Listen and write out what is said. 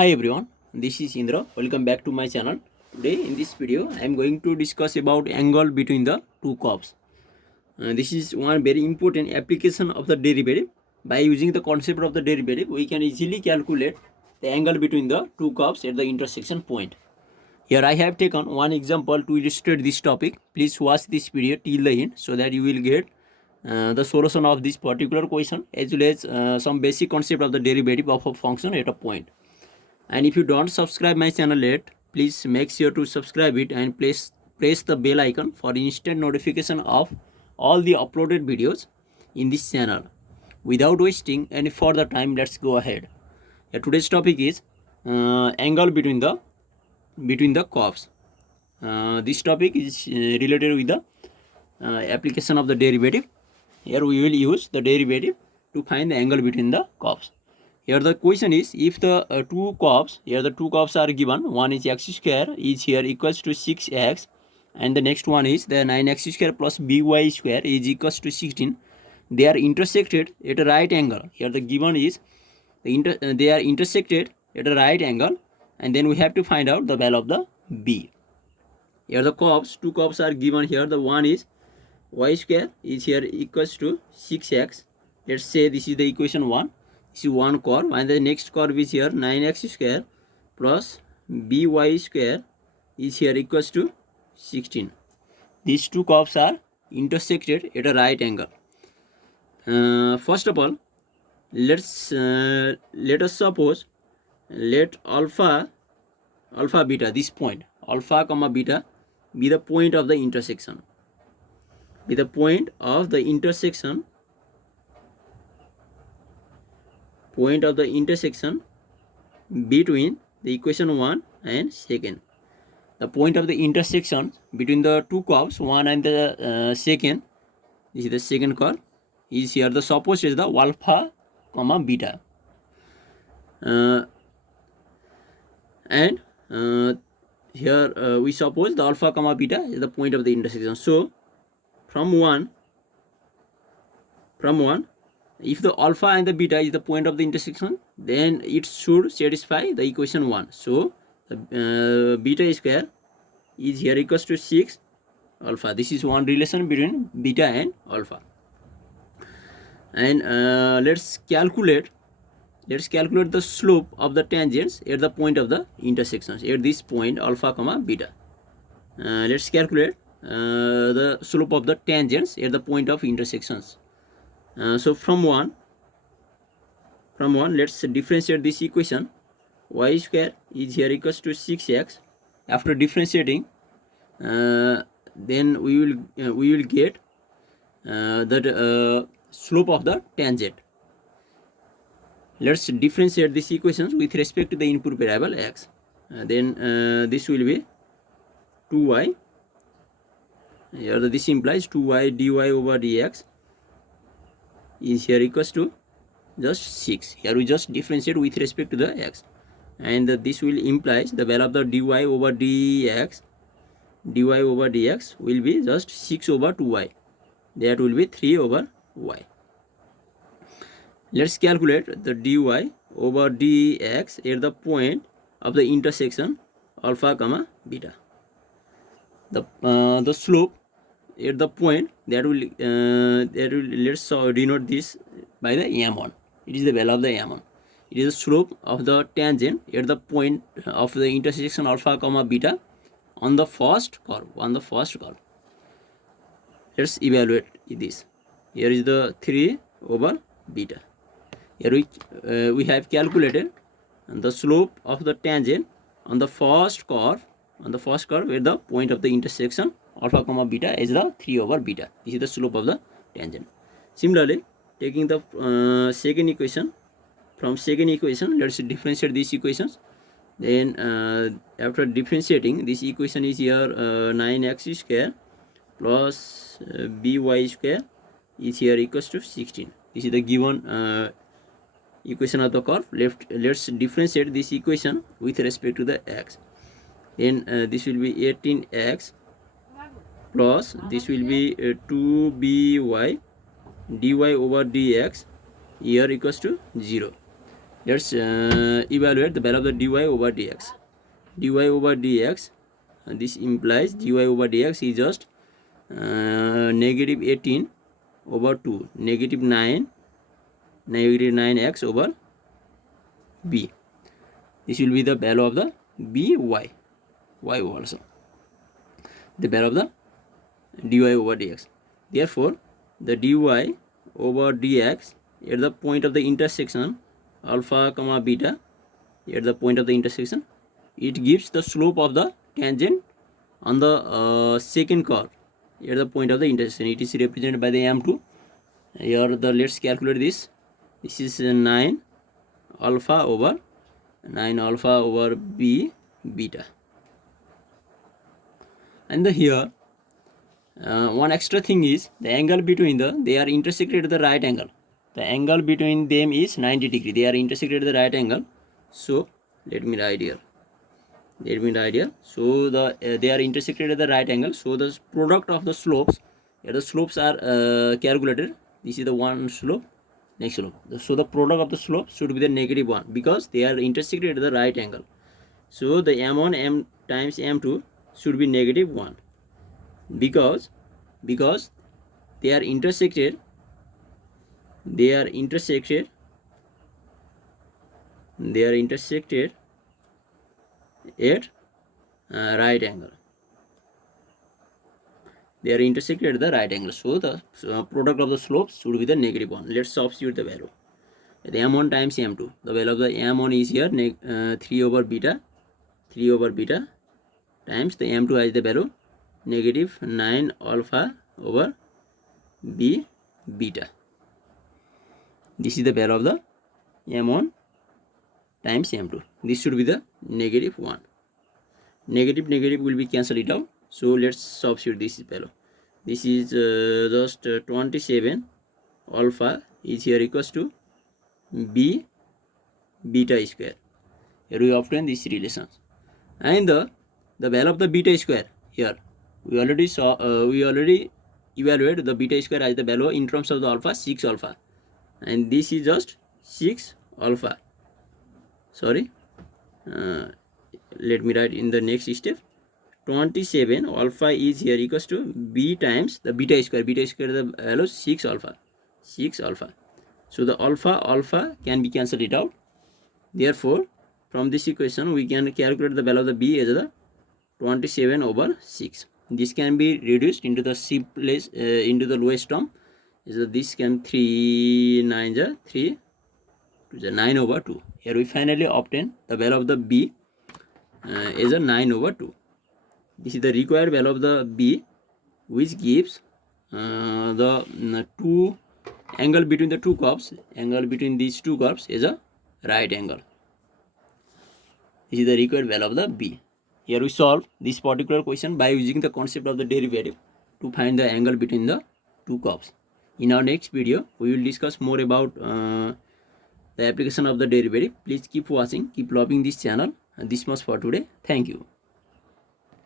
Hi everyone, this is Indra. Welcome back to my channel. Today in this video I am going to discuss about angle between the two curves. This is one very important application of the derivative. By using the concept of the derivative, we can easily calculate the angle between the two curves at the intersection point. Here I have taken one example to illustrate this topic. Please watch this video till the end so that you will get the solution of this particular question as well as some basic concept of the derivative of a function at a point. And if you don't subscribe my channel yet, please make sure to subscribe it and press the bell icon for instant notification of all the uploaded videos in this channel. Without wasting any further time, let's go ahead. Today's topic is angle between the curves. This topic is related with the application of the derivative. Here we will use the derivative to find the angle between the curves. Here the question is, if the two curves are given, one is x square is here equals to 6x, and the next one is the 9x square plus by square is equals to 16. They are intersected at a right angle. Here the given is they are intersected at a right angle, and then we have to find out the value of the b. Here the two curves are given here. The one is y square is here equals to 6x. Let's say this is the equation 1. This is one curve, and the next curve is here 9x square plus by square is here equals to 16. These two curves are intersected at a right angle. First of all, let us suppose let alpha beta, this point alpha comma beta be the point of the intersection. Be the point of the intersection between the equation 1 and second. The point of the intersection between the two curves, 1 and the second, this is the second curve, is here the supposed is the alpha comma beta. Here we suppose the alpha comma beta is the point of the intersection. So from 1, if the alpha and the beta is the point of the intersection, then it should satisfy the equation 1. So the beta square is here equals to 6 alpha. This is one relation between beta and alpha. And let's calculate the slope of the tangents at the point of the intersections at this point alpha comma beta. Let's calculate the slope of the tangents at the point of intersections. So from 1, let's differentiate this equation. Y square is here equals to 6x. After differentiating, then we will get that slope of the tangent. Let's differentiate these equations with respect to the input variable x. Then this will be 2y. Here this implies 2y dy over dx is here equals to just 6. Here we just differentiate with respect to the x, and this will implies the value of the dy over dx will be just 6 over 2y. That will be 3 over y. Let's calculate the dy over dx at the point of the intersection alpha comma beta. The slope at the point that will let's denote this by the m1. It is the value of the m1. It is the slope of the tangent at the point of the intersection alpha comma beta on the first curve. Let's evaluate this. Here is the 3 over beta. Here we have calculated the slope of the tangent on the first curve at the point of the intersection alpha comma beta is the 3 over beta. This is the slope of the tangent. Similarly, taking the second equation, from second equation, let's differentiate these equations. Then after differentiating, this equation is here 9x square plus by square is here equals to 16. This is the given equation of the curve. Let's differentiate this equation with respect to the x. Then this will be 18x plus this will be 2by dy over dx here equals to 0. Let's evaluate the value of the dy over dx. Dy over dx, this implies dy over dx is just negative 18 over 2, negative 9x over b. This will be the value of the by, y also, the value of the dy over dx. Therefore, the dy over dx at the point of the intersection alpha comma beta, at the point of the intersection, it gives the slope of the tangent on the second curve at the point of the intersection. It is represented by the m2. Here let's calculate this. This is 9 alpha over b beta. And here one extra thing is the angle between they are intersected at the right angle. The angle between them is 90 degree. They are intersected at the right angle. So let me write here. So they are intersected at the right angle. So the product of the slopes, the slopes are calculated. This is the one slope, next slope. So the product of the slope should be the negative 1 because they are intersected at the right angle. So the m1 m times m2 should be negative 1 because they are intersected at right angle. They are intersected at the right angle. So the product of the slopes should be the negative 1. Let's substitute the value. The m1 times m2. The value of the m1 is here 3 over beta times the m2 has the value negative 9 alpha over b beta. This is the value of the m1 times m2. This should be the negative 1. Negative will be cancelled it out. So let's substitute this value. This is just 27 alpha is here equals to b beta square. Here we obtain these relations. And the value of the beta square here we already saw. We already evaluated the beta square as the value in terms of the alpha 6 alpha, and this is just 6 alpha. Sorry. Let me write in the next step. 27 alpha is here equals to b times the beta square. Beta square the value 6 alpha. So the alpha can be cancelled it out. Therefore, from this equation we can calculate the value of the b as the 27 over 6. This can be reduced into the simplest into the lowest term. So this can 3 9 is 3 to 9 over 2. Here we finally obtain the value of the b is a 9 over 2. This is the required value of the b, which gives the two angle between the two curves. Angle between these two curves is a right angle. This is the required value of the b. Here we solve this particular question by using the concept of the derivative to find the angle between the two curves. In our next video, we will discuss more about the application of the derivative. Please keep watching, keep loving this channel. And this much for today. Thank you.